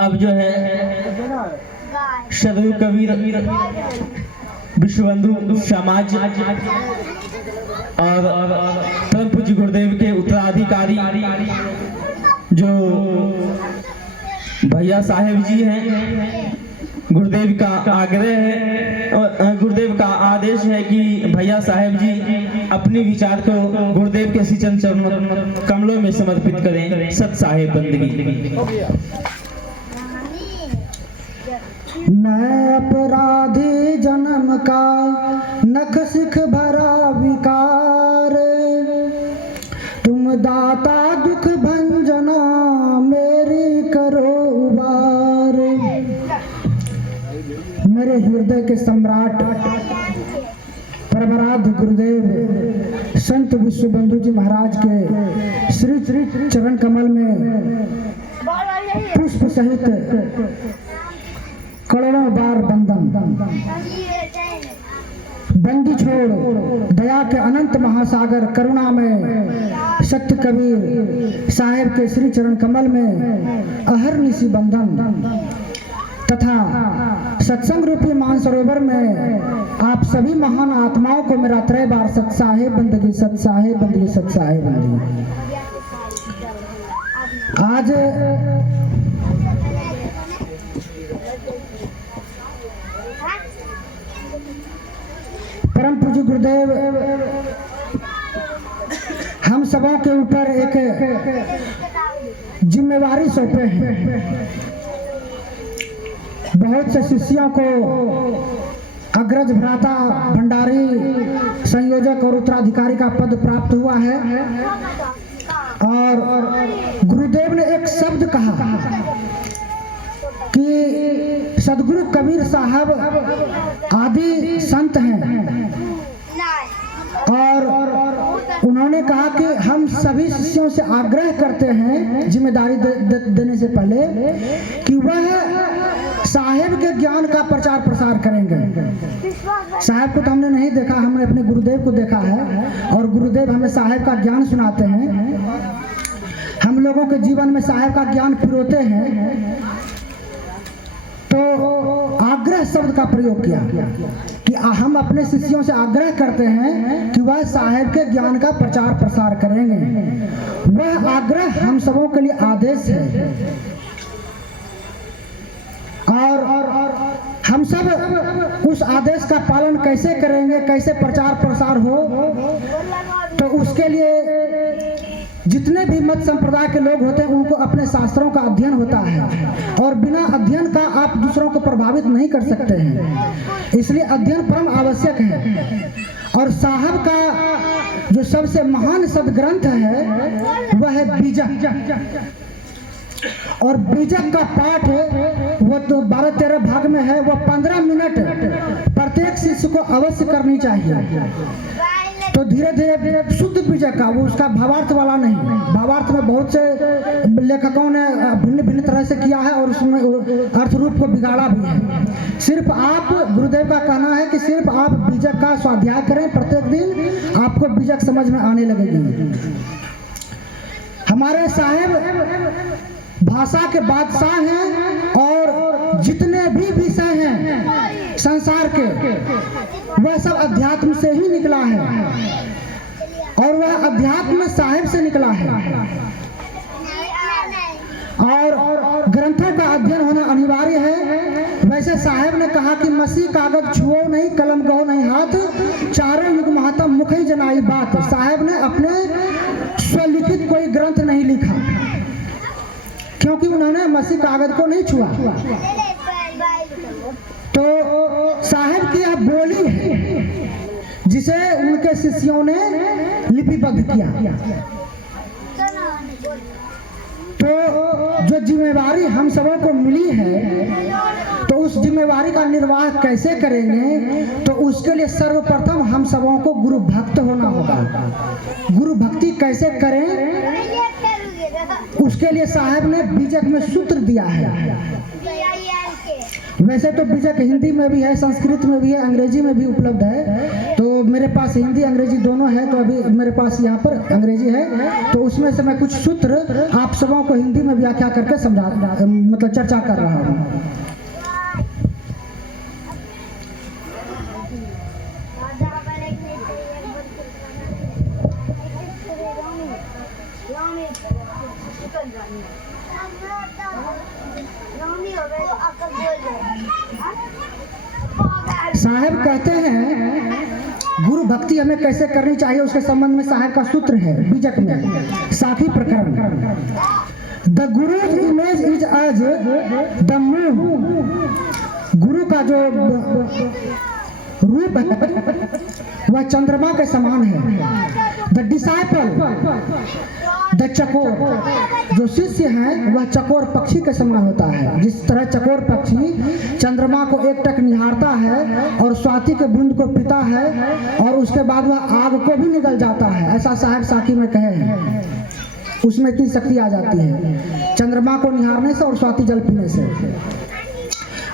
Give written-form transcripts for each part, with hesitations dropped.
अब जो है सदगुरु कबीर विश्वबंधु समाज और परम पूज्य गुरुदेव के उत्तराधिकारी जो भैया साहेब जी हैं, गुरुदेव का आग्रह है और गुरुदेव का आदेश है कि भैया साहेब जी अपने विचार को गुरुदेव के श्री चरण कमलों में समर्पित करें। सत साहेब बंदगी। मैं अपराधी जन्म का नख सिख भरा विकार, तुम दाता दुख भंजना मेरी करो उबार। मेरे हृदय के सम्राट परमराध्य गुरुदेव संत विश्वबंधु जी महाराज के श्री श्री चरण कमल में पुष्प सहित करोड़ों बार बंदन। बंदी छोड़ दया के अनंत महासागर करुणा में सत्य कबीर साहेब के श्री चरण कमल में अहरनिशी बंधन तथा सत्संग रूपी मानसरोवर में आप सभी महान आत्माओं को मेरा 3 बार सत साहेब बंदगी, सत साहेब बंदगी, सत साहेब बंदगी। आज परम पूज्य गुरुदेव हम सबों के ऊपर एक जिम्मेवारी सौंपे हैं। बहुत से शिष्यों को अग्रज भ्राता भंडारी संयोजक और उत्तराधिकारी का पद प्राप्त हुआ है और गुरुदेव ने एक शब्द कहा कि सदगुरु कबीर साहब आदि संत हैं और उन्होंने कहा कि हम सभी शिष्यों से आग्रह करते हैं जिम्मेदारी देने से पहले कि वह साहेब के ज्ञान का प्रचार प्रसार करेंगे। साहेब को तो हमने नहीं देखा, हमने अपने गुरुदेव को देखा है और गुरुदेव हमें साहेब का ज्ञान सुनाते हैं। हम लोगों के जीवन में साहेब का ज्ञान पिरोते हैं। तो आग्रह शब्द का प्रयोग किया कि हम अपने शिष्यों से आग्रह करते हैं कि वह साहेब के ज्ञान का प्रचार प्रसार करेंगे। वह आग्रह हम सबों के लिए आदेश है और हम सब उस आदेश का पालन कैसे करेंगे, कैसे प्रचार प्रसार हो, तो उसके लिए जितने भी मत संप्रदाय के लोग होते हैं उनको अपने शास्त्रों का अध्ययन होता है और बिना अध्ययन का आप दूसरों को प्रभावित नहीं कर सकते हैं। इसलिए अध्ययन परम आवश्यक है। और साहब का जो सबसे महान सदग्रंथ है वह है बीजक और बीजक का पाठ वो तो 12-13 भाग में है। वो 15 मिनट प्रत्येक शिष्य को अवश्य करनी चाहिए। तो धीरे धीरे शुद्ध बीजक का, वो उसका भावार्थ वाला नहीं। भावार्थ में बहुत से लेखकों ने भिन्न भिन्न तरह से किया है और उसमें अर्थ रूप को बिगाड़ा भी है। सिर्फ आप, गुरुदेव का कहना है कि सिर्फ आप बीजक का स्वाध्याय करें प्रत्येक दिन, आपको बीजक समझ में आने लगेगी। हमारे साहेब भाषा के बादशाह हैं और जितने भी विषय हैं संसार के वह सब अध्यात्म से ही निकला है और वह अध्यात्म साहिब से निकला है। और ग्रंथों का अध्ययन होना अनिवार्य है। वैसे साहेब ने कहा कि मसीह कागज छुओ नहीं, कलम गहो नहीं हाथ, चारों युग महात्म मुख ही जनाई बात। साहेब ने अपने स्वलिखित कोई ग्रंथ नहीं लिखा क्योंकि उन्होंने मसीह कागज को नहीं छुआ। तो साहेब की यह बोली है जिसे उनके शिष्यों ने लिपिबद्ध किया। तो जो जिम्मेवारी हम सबों को मिली है तो उस जिम्मेवारी का निर्वाह कैसे करेंगे, तो उसके लिए सर्वप्रथम हम सबों को गुरु भक्त होना होगा। गुरु भक्ति कैसे करें उसके लिए साहब ने बीजक में सूत्र दिया है। वैसे तो बीजक हिंदी में भी है, संस्कृत में भी है, अंग्रेजी में भी उपलब्ध है। तो मेरे पास हिंदी अंग्रेजी दोनों है, तो अभी मेरे पास यहाँ पर अंग्रेजी है, तो उसमें से मैं कुछ सूत्र आप सबों को हिंदी में व्याख्या करके समझा मतलब चर्चा कर रहा हूँ। साहब कहते हैं गुरु भक्ति हमें कैसे करनी चाहिए, उसके संबंध में साहब का सूत्र है बीजक में, साखी प्रकरण। The guru image is as the moon, गुरु का जो रूप है वह चंद्रमा के समान है। द डिसाइपल द चकोर, जो शिष्य है वह चकोर पक्षी के समान होता है। जिस तरह चकोर पक्षी चंद्रमा को एकटक निहारता है और स्वाति के बूंद को पीता है और उसके बाद वह आग को भी निगल जाता है, ऐसा साहब साखी में कहे हैं। उसमें इतनी शक्ति आ जाती है चंद्रमा को निहारने से और स्वाति जल पीने से।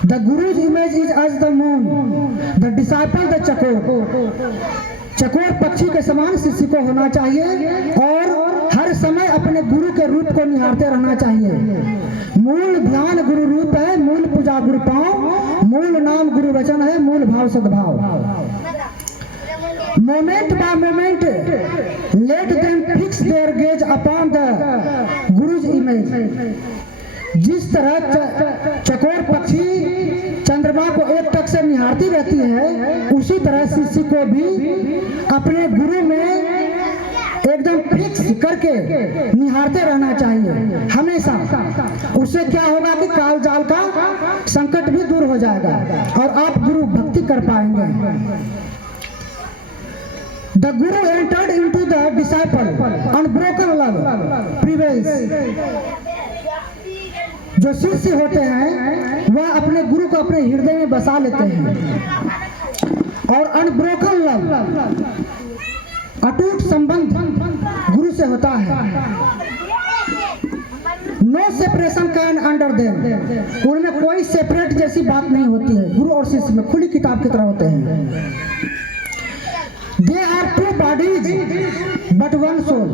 The guru's image is as the moon, the disciple the chakor, चकोर पक्षी के समान शिष्य को होना चाहिए और हर समय अपने गुरु के रूप को निहारते रहना चाहिए। मूल ध्यान गुरु रूप है, मूल पूजा गुरु पांव, मूल नाम गुरु वचन है, मूल भाव सद्भाव। Moment by moment let them fix their gaze upon the guru's image, जिस तरह चकोर पक्षी चंद्रमा को एक टक से निहारती रहती है, उसी तरह शिष्य को भी अपने गुरु में एकदम फिक्स करके निहारते रहना चाहिए हमेशा। उससे क्या होगा कि काल जाल का संकट भी दूर हो जाएगा और आप गुरु भक्ति कर पाएंगे। The Guru entered into the disciple unbroken love prevails, जो शिष्य होते हैं वह अपने गुरु को अपने हृदय में बसा लेते हैं और अनब्रोकन लव, अटूट संबंध गुरु से होता है। No separation can under them, उनमें कोई सेपरेट जैसी बात नहीं होती है। गुरु और शिष्य में खुली किताब की तरह होते हैं। They are two bodies but one soul,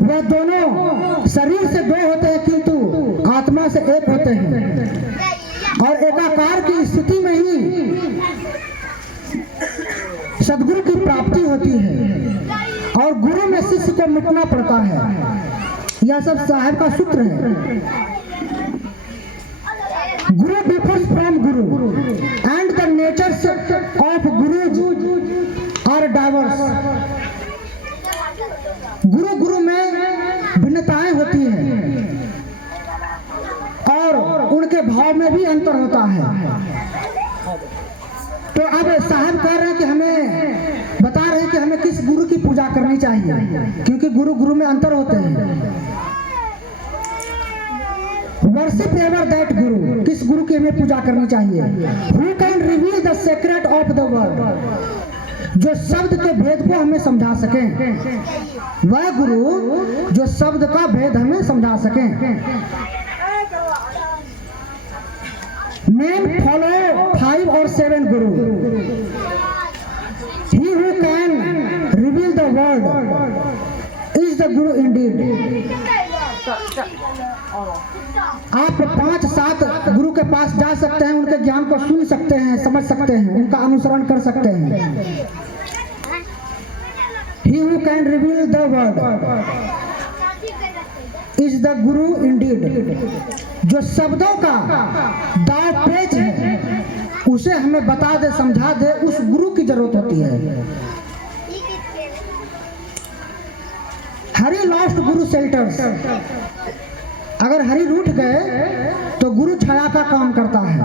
वह दोनों शरीर से दो होते हैं किंतु आत्मा से एक होते हैं और एकाकार की स्थिति में ही सदगुरु की प्राप्ति होती है और गुरु में शिष्य को मिटना पड़ता है। यह सब साहब का सूत्र है। गुरु differs from Guru and the natures of Guru are diverse, गुरु गुरु में भिन्नताएं होती हैं और उनके भाव में भी अंतर होता है। तो अब साहब कह रहे हैं कि हमें बता रहे हैं कि हमें किस गुरु की पूजा करनी चाहिए, क्योंकि गुरु गुरु में अंतर होते हैं। वर्शिप एवर दैट गुरु, किस गुरु की हमें पूजा करनी चाहिए। Who can reveal the secret of the word, जो शब्द के भेद को हमें समझा सके, वह गुरु जो शब्द का भेद हमें समझा सके। Men follow 5 or 7 guru. He who can reveal the word is the guru indeed. आप 5-7 गुरु के पास जा सकते हैं, उनके ज्ञान को सुन सकते हैं, समझ सकते हैं, उनका अनुसरण कर सकते हैं। He who can reveal the word is the guru indeed. जो शब्दों का दाव पेच है उसे हमें बता दे, समझा दे, उस गुरु की जरूरत होती है। हरि लॉस्ट गुरु शेल्टर्स, अगर हरि रूठ गए तो गुरु छाया का काम करता है।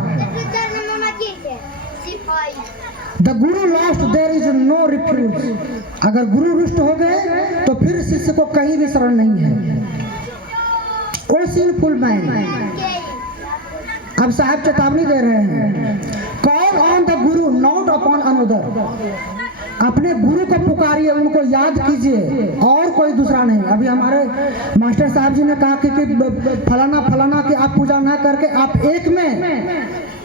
The guru lost there is no refuge, अगर गुरु रुष्ट हो गए तो फिर शिष्य को कहीं भी शरण नहीं है। ओ सिंफुल मैन, अब साहब चेतावनी दे रहे हैं, call on the Guru not upon another, अपने गुरु को पुकारिए, उनको याद कीजिए, और कोई दूसरा नहीं। अभी हमारे मास्टर साहब जी ने कहा कि फलाना फलाना की आप पूजा ना करके आप एक में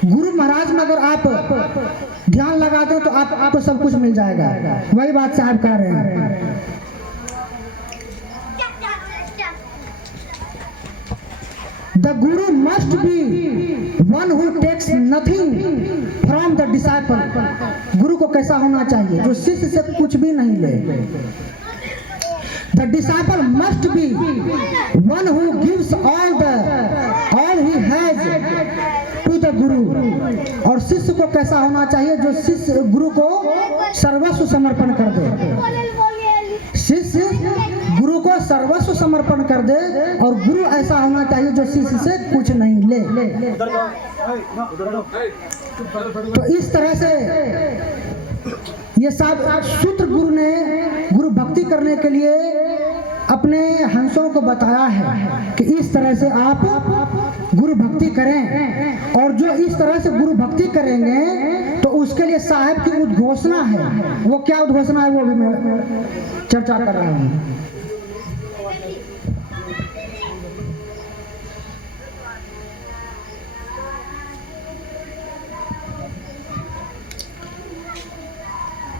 गुरु महाराज में अगर आप ध्यान लगाते हो तो आपको सब कुछ मिल जाएगा। वही बात साहब कह रहे हैं। The Guru must be one who takes nothing from the disciple। गुरु को कैसा होना चाहिए? जो शिष्य से कुछ भी नहीं ले। The disciple must be one who gives all he has to the Guru। और शिष्य को कैसा होना चाहिए? जो शिष्य गुरु को सर्वस्व समर्पण कर दे। शिष्य गुरु को सर्वस्व समर्पण कर दे, और गुरु ऐसा होना चाहिए जो शिष्य से कुछ नहीं ले। तो इस तरह से ये सब सूत्र गुरु ने गुरु भक्ति करने के लिए अपने हंसों को बताया है कि इस तरह से आप गुरु भक्ति करें। और जो इस तरह से गुरु भक्ति करेंगे तो उसके लिए साहब की उद्घोषणा है। वो क्या उद्घोषणा है वो भी मैं चर्चा कर रहा हूँ।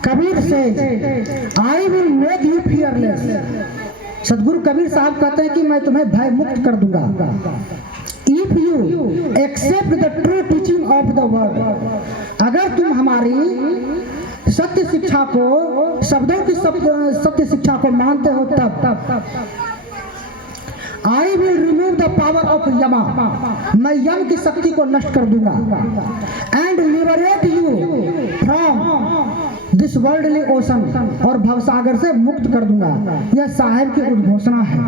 कबीर से I will make you fearless. सदगुरु कबीर साहब कहते हैं कि मैं तुम्हें भय मुक्त कर दूंगा। If you accept the true teaching of the word. अगर तुम हमारी सत्य शिक्षा को, शब्दों की सत्य शिक्षा को मानते हो तब। I will remove the power of यमा। मैं यम की शक्ति को नष्ट कर दूंगा। And liberate you from this worldly ocean. और भवसागर से मुक्त कर दूंगा। यह साहेब की उद्घोषणा है।